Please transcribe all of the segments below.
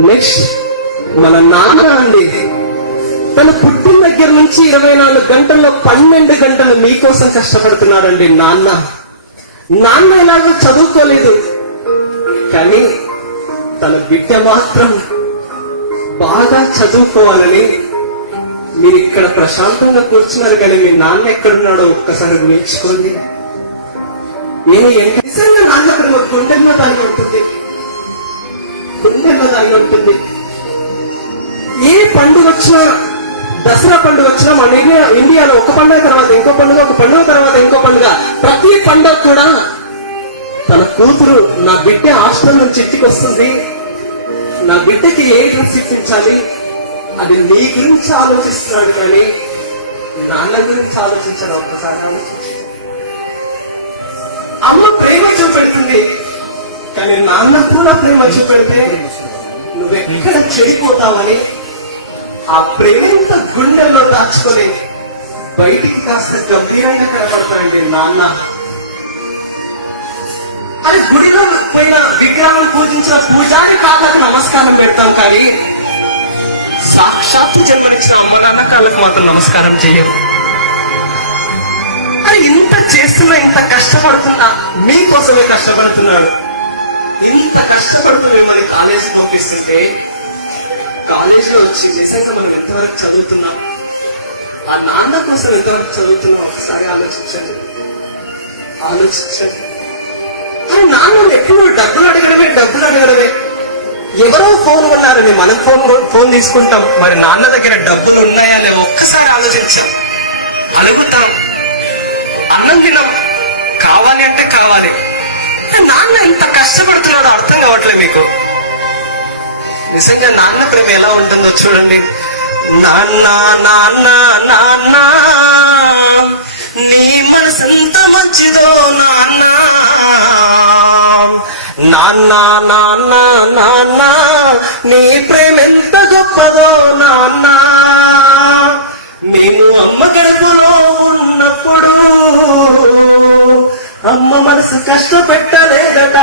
Next మన నాన్న అండి. తను పుట్టిన దగ్గర నుంచి ఇరవై నాలుగు గంటల్లో పన్నెండు గంటలు మీకోసం కష్టపడుతున్నాడండి నాన్న. నాన్న ఎలాగో చదువుకోలేదు. కానీ తన బిడ్డ మాత్రం బాగా చదువుకోవాలని మీరు ఇక్కడ ప్రశాంతంగా కూర్చున్నారు కానీ మీ నాన్న ఎక్కడున్నాడో ఒక్కసారి నేర్చుకోండి నేను ఎంత నిజంగా నాన్న ప్రేమ గుండెల్లో దాన్ని పడుతుంది గుండెల్లో ఏ పండుగ వచ్చినా దసరా పండుగ వచ్చినా మన ఇండియాలో ఒక పండుగ తర్వాత ఇంకో పండుగ ఒక పండుగ తర్వాత ఇంకో పండుగ ప్రతి పండుగ కూడా తన కూతురు నా బిడ్డ హాస్టల్ నుంచి ఇంటికి వస్తుంది. నా బిడ్డకి ఏ డ్రెస్ ఇప్పించాలి? అది నీ గురించి ఆలోచిస్తున్నాడు కానీ నాన్న గురించి ఆలోచించాడు ఒక్కసారి అమ్మ ప్రేమ చూపెడుతుంది. కానీ నాన్న కూడా ప్రేమ చూపెడితే నువ్వెక్కడ చెడిపోతావని ఆ ప్రేమంత గుండెల్లో దాచుకొని బయటికి కాస్త గంభీరంగా కనబడతాడండి నాన్న. అది గుడిలో పోయిన విగ్రహం పూజించిన పూజారి కాళ్ళకు నమస్కారం పెడతాం కానీ సాక్షాత్తు జన్మనిచ్చిన అమ్మ నాన్న కాళ్ళకు మాత్రం నమస్కారం చేయం అది ఇంత చేస్తున్నా ఇంత కష్టపడుతున్నా మీకోసమే కష్టపడుతున్నాడు. ఇంత కష్టపడుతూ మిమ్మల్ని కాలేజీకి పంపిస్తుంటే కాలేజీలో వచ్చి నిజంగా మనం ఎంతవరకు చదువుతున్నాం? ఆ నాన్న కోసం ఎంతవరకు చదువుతున్నాం? ఒకసారి ఆలోచించండి. ఆలోచించండి. కానీ నాన్న ఎప్పుడు డబ్బులు అడగడమే డబ్బులు అడగడమే. ఎవరో ఫోన్ ఉన్నారని మనం ఫోన్ ఫోన్ తీసుకుంటాం. మరి నాన్న దగ్గర డబ్బులు ఉన్నాయా లేవో ఒక్కసారి ఆలోచించాం. అడుగుతాం. అన్నం తినం కావాలి అంటే కావాలి. నాన్న ఇంత కష్టపడుతున్నాడో అర్థం కావట్లేదు మీకు. నిజంగా నాన్న ప్రేమ ఎలా ఉంటుందో చూడండి. నాన్న నాన్న నాన్న నీ మనసు ఎంత మంచిదో నాన్న. నాన్న నాన్న నాన్న నీ ప్రేమ ఎంత గొప్పదో నాన్న. మేము అమ్మ గడపలో ఉన్నప్పుడు అమ్మ మనసు కష్టపెట్టలేదట.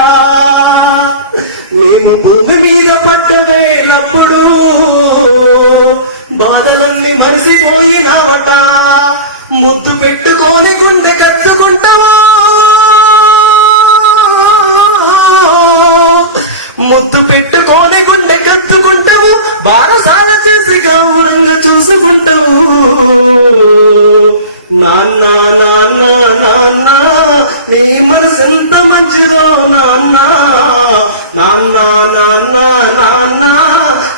మేము భూమి మీద పడ్డ వేలప్పుడు బాధలన్నీ మరిసిపోయినామట ముద్దు పెట్టుకోని గుండె నాన్నా నాన్నా నాన్నా నాన్న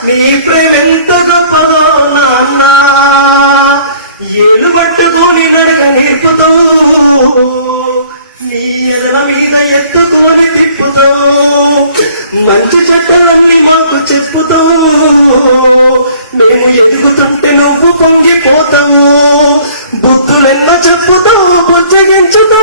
నీ ప్రేమెంత గొప్పదో నాన్న. ఏలు పట్టుకొని నడక నేర్పుతావు నీ ఎదల మీద ఎత్తుకొని తిప్పుతావు మంచి చెడ్డలన్నీ మాకు చెప్పుతావు మేము ఎదుగుతుంటే నువ్వు పొంగిపోతావు? బుద్ధులెన్న చెప్పుతావు బుజ్జగించుతావు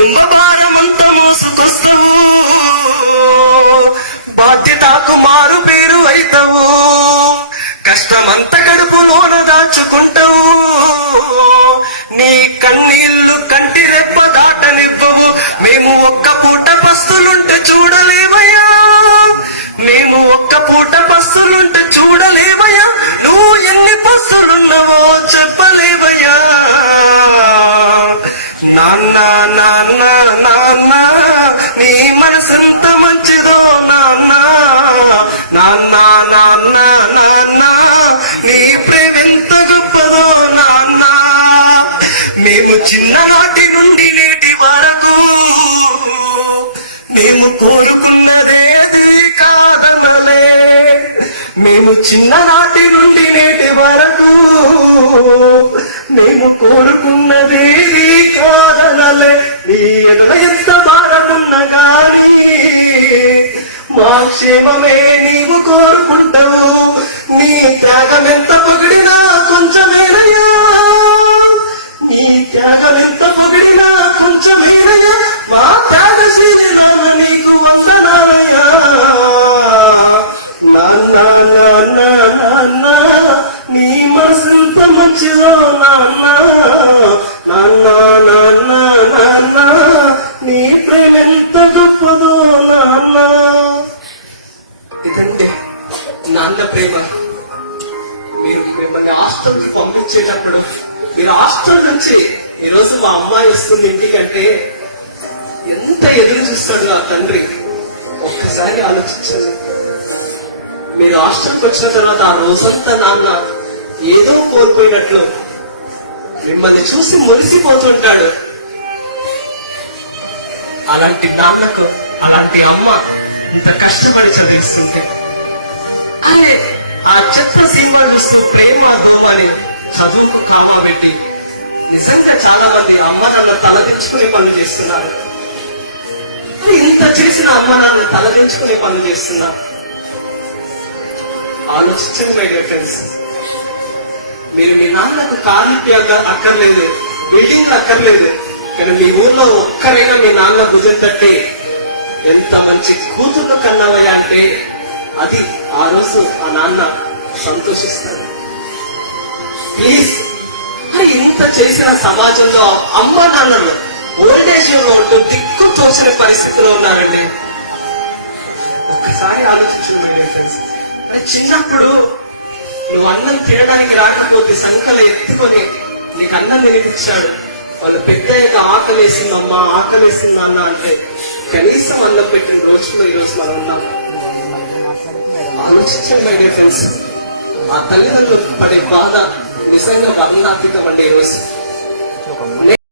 కుటుంబ భారమంతా మోసుకొస్తావు. బాధ్యతకు మారు పేరు అవుతావు కష్టమంత కడుపులోన దాచుకుంటావు. నీ కన్నీళ్ళు కంటి రెప్ప దాటనివ్వవు. మేము ఒక్క పూట పస్తులుంటే చూడలే. నాన్న నాన్న నీ ప్రేమెంత గొప్పదో నాన్న మేము చిన్ననాటి నుండి నేటి వరకు మేము కోరుకున్నదేది కాదనలే. మేము చిన్ననాటి నుండి నేటి వరకు మేము కోరుకున్నదేది కాదనలే. నీ ఎంత భారమున్న కానీ మా క్షేమమే నీవు కోరుకుంటావు. నీ త్యాగం ఎంత పొగిడినా కొంచెమేనయ్యా. నీ త్యాగం ఎంత పొగిడినా కొంచెం మా త్యాగ శ్రీరామ నీకు వందనాలయ్యా. నాన్న నాన్న నాన్న నీ మనసంత మంచిదో నాన్న నాన్న నాన్న నాన్న నీ ప్రేమ ఎంత గొప్పదో నాన్న ఎందుకంటే నాన్న ప్రేమ. మీరు మిమ్మల్ని హాస్టల్కి పంపించేటప్పుడు మీరు హాస్టల్ నుంచి ఈరోజు మా అమ్మాయి వస్తుంది ఇంటికంటే ఎంత ఎదురు చూస్తాడు నా తండ్రి? ఒక్కసారి ఆలోచించండి. మీరు హాస్టల్కి వచ్చిన తర్వాత ఆ రోజంతా నాన్న ఏదో కోల్పోయినట్లు మిమ్మల్ని చూసి మురిసిపోతుంటాడు. అలాంటి నాన్నకు అలాంటి అమ్మ ఇంత కష్టపడి చదివిస్తుంటే. అరే. ఆ చెత్త సినిమా చూస్తూ ప్రేమ దోమని చదువుకు కాపాబెట్టి నిజంగా చాలా మంది అమ్మ నాన్న తలదించుకునే పనులు చేస్తున్నారు. ఇంత చేసిన అమ్మ నాన్న తలదించుకునే పనులు చేస్తున్నారు. ఆలోచించండి మై డియర్ ఫ్రెండ్స్ మీరు మీ నాన్నకు కార్లు అక్క- అక్కర్లేదు బిల్డింగ్లు అక్కర్లేదు కానీ మీ ఊర్లో ఒక్కరైనా మీ నాన్న భుజం తట్టే ఎంత మంచి కూతురు కన్నావయ్యా అంటే అది ఆ రోజు ఆ నాన్న సంతోషిస్తాడు. ప్లీజ్ మరి ఇంత చేసిన సమాజంలో అమ్మ నాన్నలు ఓల్డేజ్లో ఉంటూ దిక్కు తోచిన పరిస్థితిలో ఉన్నారండి. ఒక్కసారి ఆలోచించండి మరి చిన్నప్పుడు నువ్వు అన్నం తినడానికి రాకపోతే సంకలు ఎత్తుకొని నీకు అన్నం తినిపించాడు. వాళ్ళు పెద్ద ఆకలేసిందమ్మా ఆకలేసింది అంటే కనీసం అన్నం పెట్టిన రోజుల్లో ఈరోజు మనం ఉన్నాం. ఆలోచించండి మై డియర్ ఫ్రెండ్స్ ఆ తల్లిదండ్రులు పడే బాధ నిజంగా వర్ణాతీతం అండి ఈరోజు